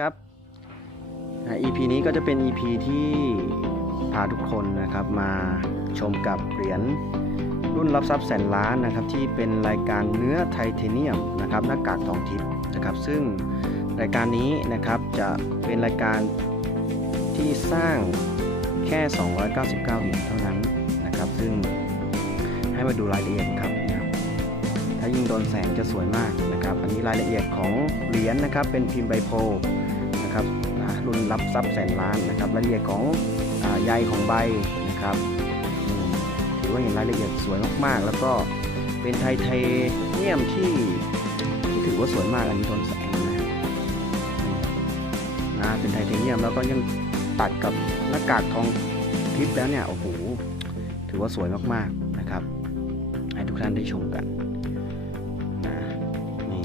ครับอ่า EP นี้ก็จะเป็น EP ที่พาทุกคนนะครับมาชมกับเหรียญรุ่นรับทรัพย์แสนล้านนะครับที่เป็นรายการเนื้อไทเทเนียมนะครับหน้ากากทองทิพย์นะครับ ซึ่งรายการนี้นะครับจะเป็นรายการที่สร้างแค่ 299 เหรียญเท่านั้นนะครับ ซึ่งให้มาดูรายละเอียดครับถ้ายิ่งโดนแสงจะสวยมากนะครับ อันนี้รายละเอียดของเหรียญนะครับเป็นพิมพ์ใบโพ นะครับอ่ารุ่นรับทรัพย์แสนล้านนะครับรายละเอียดของอใยของใบนะครับถือว่าเห็นรายละเอียดสวยมากๆ แล้วก็เป็นไทเทเนียมที่ที่ถือว่าสวยมากอันนี้โดนแสงนะนะเป็นไทเทเนียมแล้วก็ยังตัดกับหน้ากากทองทิพย์แล้วเนี่ยโอ้โหถือว่าสวยมากๆนะครับให้ทุกท่านได้ชมกันนะนี่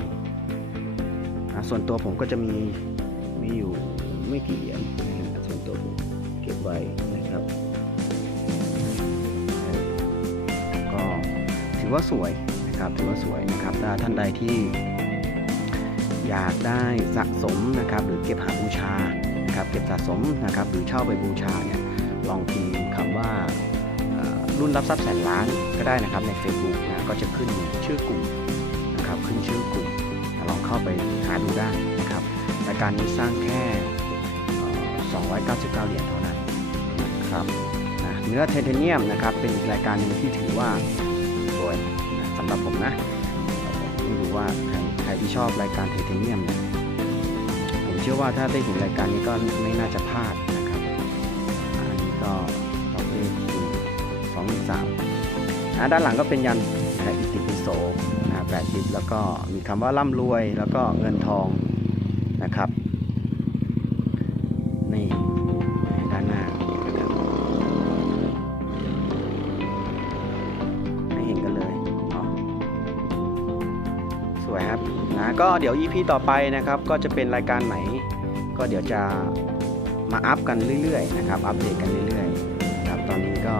อะส่วนตัวผมก็จะมี มีอยู่ไม่กี่เหรียญนะฮะส่วนตัวผมเก็บไว้นะครับ ก็ถือว่าสวยนะครับถือว่าสวยนะครับถ้าท่านใดที่อยากได้สะสมนะครับ หรือเก็บหาบูชานะครับเก็บสะสมนะครับหรือเช่าไปบูชาเนี่ยลองพิมพ์คำว่ารุ่นรับทรัพย์แสนล้านก็ได้นะครับใน Facebook นะก็จะขึ้นชื่อกลุ่มนะครับขึ้นชื่อกลุ่มลองเข้าไปหาดูได้ายการนี้สร้างแค่เอ่อ299 เหรียญเท่านั้นนะครับนะเนื้อไทเทเนียมนะครับเป็นอีกรายการหนึ่งที่ถือว่าสวยนะสำหรับผมนะครับผมไม่รู้ว่าใครใครที่ชอบรายการไทเทเนียมเนี่ยผมเชื่อว่าถ้าได้เห็นรายการนี้ก็ไม่น่าจะพลาดนะครับอันนี้ก็ต่อเลขคือสองหนึ่งสามนะด้านหลังก็เป็นยันนะอิติปิโสนะแปดทิศแล้วก็มีคำว่าร่ำรวยแล้วก็เงินทอง นะครับ นี่ด้านหน้านะครับให้เห็นกันเลยเนาะสวยครับนะก็เดี๋ยว EP ต่อไปนะครับ ก็จะเป็นรายการไหน ก็เดี๋ยวจะมาอัพกันเรื่อยๆนะครับ อัปเดตกันเรื่อยๆครับตอนนี้ก็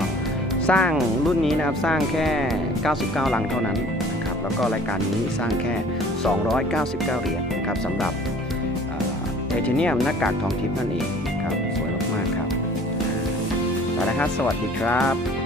สร้างรุ่นนี้นะครับสร้างแค่ 99 ลังเท่านั้นนะครับแล้วก็รายการนี้สร้างแค่ 299 เหรียญนะครับสำหรับ เทเนียมหน้ากากทองทิพย์นั่นเองครับสวยมากๆครับอ่าแล้วนะครับสวัสดีครับ